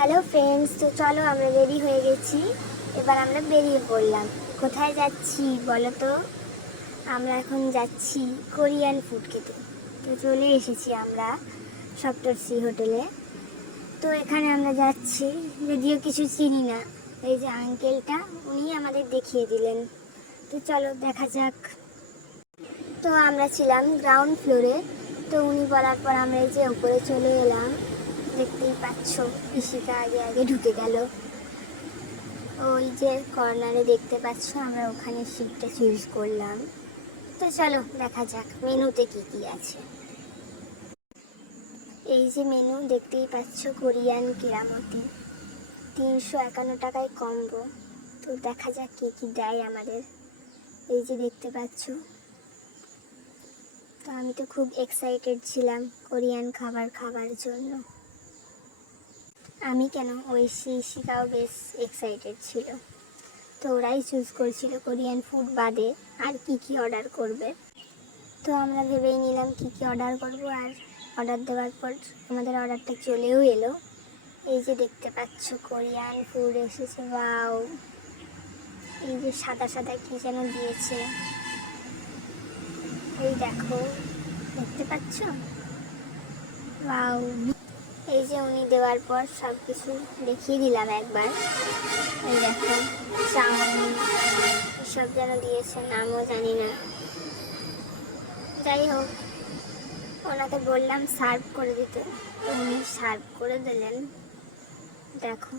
Hello friends তো চলো, আমরা রেডি হয়ে গেছি। এবার আমরা বেরিয়ে পড়লাম। কোথায় যাচ্ছি বলো তো? আমরা এখন যাচ্ছি কোরিয়ান ফুড খেতে। তো চলে এসেছি আমরা সপ্তর্ষি হোটেলে তো এখানে আমরা যাচ্ছি। যদিও কিছু চিনি না। এই যে আঙ্কেলটা উনি আমাদের দেখিয়ে দিলেন। তো চলো, দেখা যাক। তো আমরা ছিলাম গ্রাউন্ড ফ্লোরে তো উনি বলার পর আমরা এই যে উপরে চলে এলাম। দেখতেই পাচ্ছ পিসিকা আগে আগে ঢুকে গেল। ওই যে কর্নারে দেখতে পাচ্ছ, আমরা ওখানে সিটটা চুজ করলাম। তো চলো, দেখা যাক, মেনুতে কি কি আছে। এই যে মেনু দেখতেই পাচ্ছ, কোরিয়ান কেরামতি। তিনশো একান্ন টাকায় কম্বো তো দেখা যাক কি কি দেয় আমাদের। এই যে দেখতে পাচ্ছ। তো আমি তো খুব এক্সাইটেড ছিলাম কোরিয়ান খাবার খাবার জন্য। আমি কেন ওই শিশিকাও বেশ এক্সাইটেড ছিল। তো ওরাই চুজ করছিল কোরিয়ান ফুড বাদে আর কি কি অর্ডার করবে। তো আমরা ভেবেই নিলাম কি কি অর্ডার করব আর অর্ডার দেওয়ার পর আমাদের অর্ডারটা চলেও এলো। এই যে দেখতে পাচ্ছ কোরিয়ান ফুড এসেছে বাও এই যে সাদা সাদা কি যেন দিয়েছে। এই দেখো, দেখতে পাচ্ছ? ওয়াও। এই যে উনি দেওয়ার পর সব কিছু দেখিয়ে দিলাম একবার। এই দেখো চাউমিন সব যেন দিয়েছে, নামও জানি না। যাই হোক, ওনাকে বললাম সার্ভ করে দিতে। উনি সার্ভ করে দিলেন। দেখো।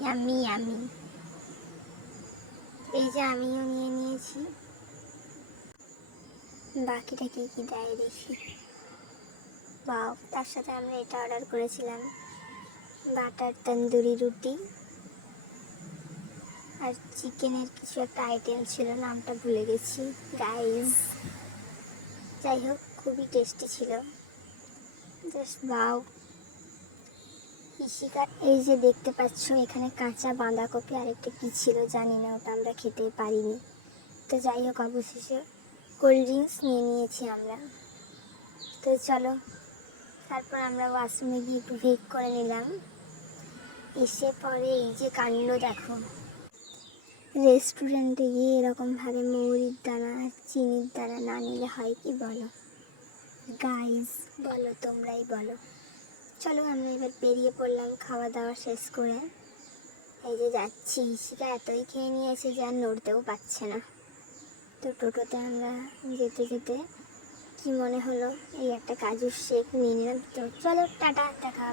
ইয়ামি আমি এই যে আমিও নিয়ে নিয়েছি। বাকিটা কী কী দেয় দেখি। বাও, তার সাথে আমরা এটা অর্ডার করেছিলাম। বাটার তন্দুরি রুটি আর চিকেনের কিছু একটা আইটেম ছিল, নামটা ভুলে গেছি। গাইস যাই হোক, খুবই টেস্টি ছিল। জাস্ট বাউ কৃষিকার এই যে দেখতে পাচ্ছ, এখানে কাঁচা বাঁধাকপি আর একটা কী ছিল, জানি না, ওটা আমরা খেতে পারিনি। তো যাই হোক, অবশেষে কোল্ড ড্রিঙ্কস নিয়ে নিয়েছি আমরা। তো চলো, তারপর আমরা ওয়াশরুমে গিয়ে একটু ভেক করে নিলাম। এসে পরে এই যে কাণ্ড দেখো। রেস্টুরেন্টে গিয়ে এরকমভাবে মৌরির দানা, চিনির দানা না নিলে হয় কি বলো? গাইস বলো তোমরাই বলো। চলো আমরা এবার বেরিয়ে পড়লাম খাওয়া দাওয়া শেষ করে। এই যে যাচ্ছি ইশিকা এতই খেয়ে নিয়েছে যে আর নড়তেও পারছে না। তো টোটোতে আমরা যেতে যেতে কি মনে হলো এই একটা কাজু শেক নিয়ে নিলাম তো চলো, টাটা, দেখা।